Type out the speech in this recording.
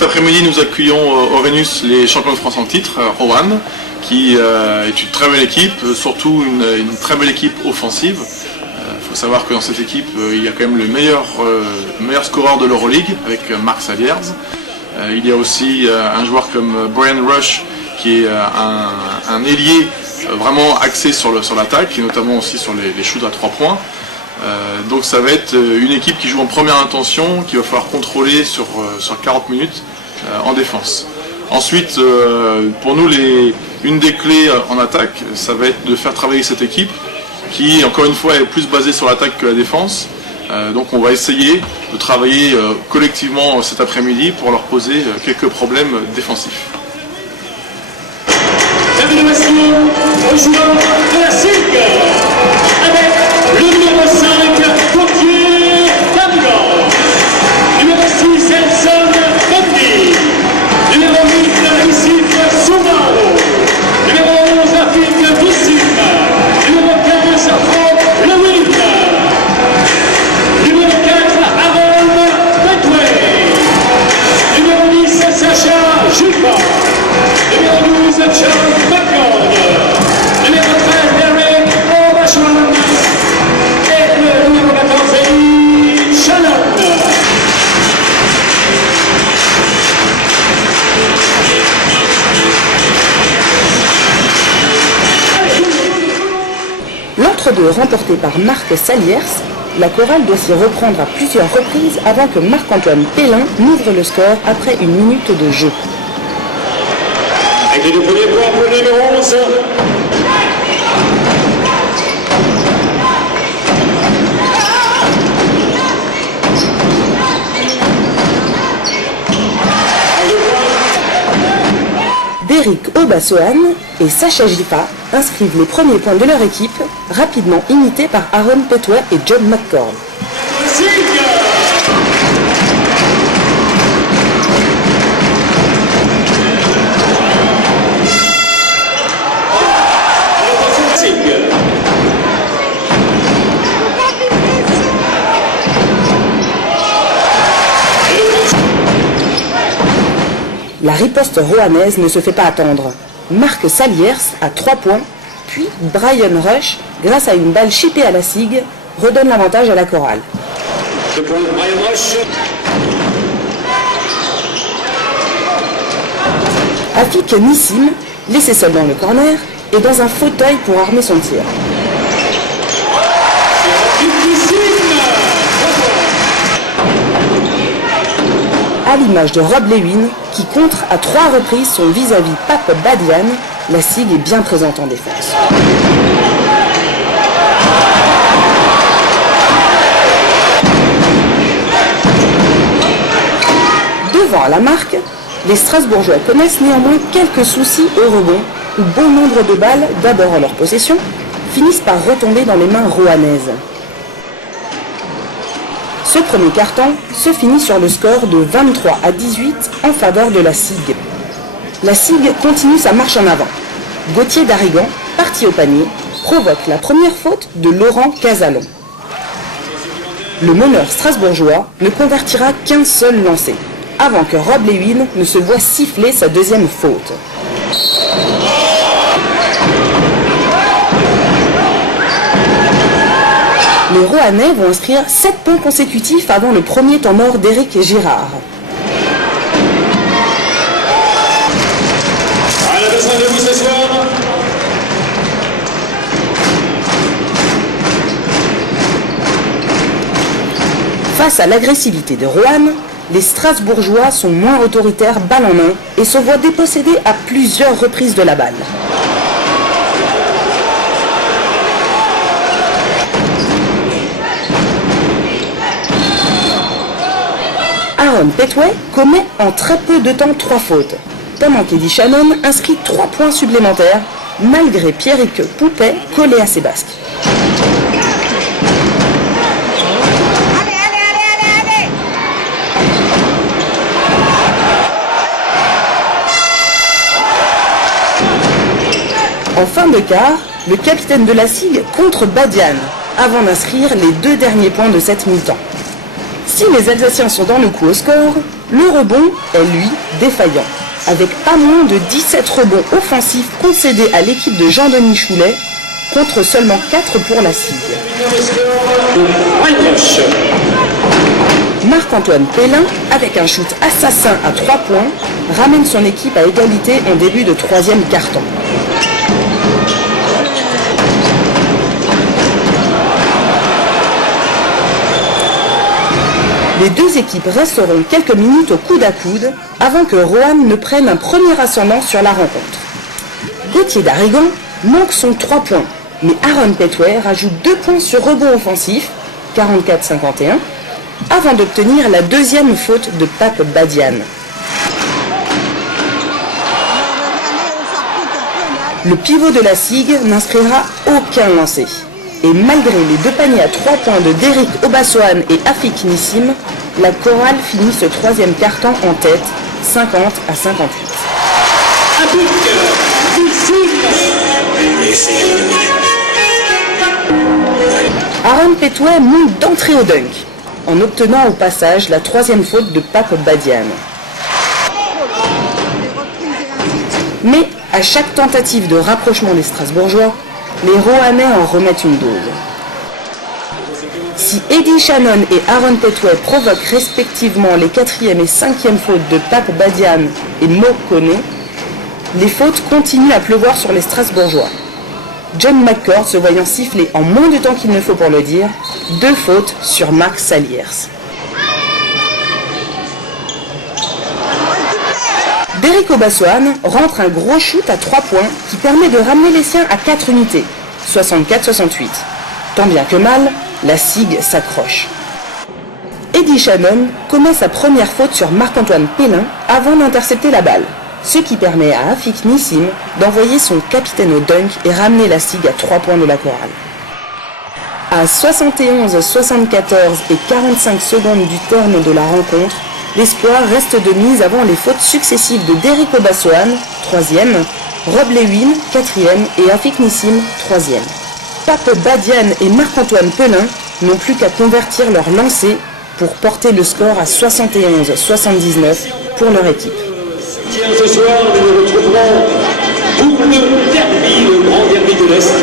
Cet après-midi, nous accueillons Orenus, les champions de France en titre, Roanne, qui est une très belle équipe, surtout une très belle équipe offensive. Il faut savoir que dans cette équipe, il y a quand même le meilleur scoreur de l'Euroleague, avec Marc Saliers. Il y a aussi un joueur comme Brian Rush, qui est un ailier vraiment axé sur l'attaque, et notamment aussi sur les shoots à 3 points. Donc ça va être une équipe qui joue en première intention, qu'il va falloir contrôler sur 40 minutes en défense. Ensuite, pour nous, une des clés en attaque, ça va être de faire travailler cette équipe qui, encore une fois, est plus basée sur l'attaque que la défense. Donc on va essayer de travailler collectivement cet après-midi pour leur poser quelques problèmes défensifs. L'invitation aux joueurs de la SIG avec le numéro 5, Gauthier Pablo, numéro 6, Elson Bendy, numéro 8, Issif Soumaro, numéro 11, Afik Boussif, numéro 15, Franck Lewin, numéro 4, Aaron Petway, numéro 10, Sacha Jupa, numéro 12, Charles McCord, numéro 13, Derek Obachman, et le numéro 14, Eddie Shannon. L'entre-deux remporté par Marc Saliers, la chorale doit s'y reprendre à plusieurs reprises avant que Marc-Antoine Pellin n'ouvre le score après une minute de jeu. Avec les deux premiers points pour le numéro 11. Derek Obasohan et Sacha Jipa inscrivent les premiers points de leur équipe, rapidement imités par Aaron Petway et John McCord. La riposte roannaise ne se fait pas attendre. Marc Saliers à 3 points, puis Brian Rush, grâce à une balle chippée à la SIG, redonne l'avantage à la chorale. Le point de Brian Rush. Afik Nissim, laissé seul dans le corner, est dans un fauteuil pour armer son tir. À l'image de Rob Lewin, qui contre à 3 reprises son vis-à-vis Pape Badian, la SIG est bien présente en défense. Devant à la marque, les Strasbourgeois connaissent néanmoins quelques soucis au rebond, où bon nombre de balles, d'abord en leur possession, finissent par retomber dans les mains roannaises. Ce premier carton se finit sur le score de 23-18 en faveur de la SIG. La SIG continue sa marche en avant. Gauthier Darigan, parti au panier, provoque la première faute de Laurent Casalon. Le meneur strasbourgeois ne convertira qu'un seul lancer, avant que Rob Lewin ne se voie siffler sa deuxième faute. Les Roannais vont inscrire 7 points consécutifs avant le premier temps mort d'Éric Girard. À la besoin de vous ce soir. Face à l'agressivité de Roanne, les Strasbourgeois sont moins autoritaires balle en main et se voient déposséder à plusieurs reprises de la balle. Aaron Petway commet en très peu de temps 3 fautes, pendant qu'Eddie Shannon inscrit 3 points supplémentaires, malgré Pierrick Poupet collé à ses basques. En fin de quart, le capitaine de la SIG contre Badian, avant d'inscrire les 2 derniers points de cette mi-temps. Si les Alsaciens sont dans le coup au score, Le rebond est, lui, défaillant, avec pas moins de 17 rebonds offensifs concédés à l'équipe de Jean-Denis Choulet, contre seulement 4 pour la SIG. Marc-Antoine Pellin, avec un shoot assassin à 3 points, ramène son équipe à égalité en début de 3e quart-temps. Les deux équipes resteront quelques minutes au coude à coude avant que Roanne ne prenne un premier ascendant sur la rencontre. Gauthier d'Arigon manque son 3 points, mais Aaron Petway rajoute 2 points sur rebond offensif, 44-51, avant d'obtenir la deuxième faute de Pape Badian. Le pivot de la SIG n'inscrira aucun lancer. Et malgré les 2 paniers à 3 points de Derrick Obassoan et Afik Nissim, la chorale finit ce 3e quart-temps en tête, 50-58. Aaron Petway monte d'entrée au dunk, en obtenant au passage la 3e faute de Pape Badian. Mais à chaque tentative de rapprochement des Strasbourgeois, les Roannais en remettent une dose. Si Eddie Shannon et Aaron Petway provoquent respectivement les 4e et 5e fautes de Pape Badian et Mo Kone, les fautes continuent à pleuvoir sur les Strasbourgeois. John McCord se voyant siffler en moins de temps qu'il ne faut pour le dire, 2 fautes sur Mark Saliers. Derrick Obassoan rentre un gros shoot à 3 points qui permet de ramener les siens à 4 unités, 64-68. Tant bien que mal, la SIG s'accroche. Eddie Shannon commet sa première faute sur Marc-Antoine Pellin avant d'intercepter la balle, ce qui permet à Afik Nissim d'envoyer son capitaine au dunk et ramener la SIG à 3 points de la chorale. À 71-74 et 45 secondes du terme de la rencontre, l'espoir reste de mise avant les fautes successives de Derrick Obassoan, 3e, Rob Lewin, 4e et Afik Nissim, 3e. Pape Badian et Marc-Antoine Pellin n'ont plus qu'à convertir leur lancer pour porter le score à 71-79 pour leur équipe. Ce soir, nous nous retrouverons double derby, le grand derby de l'Est.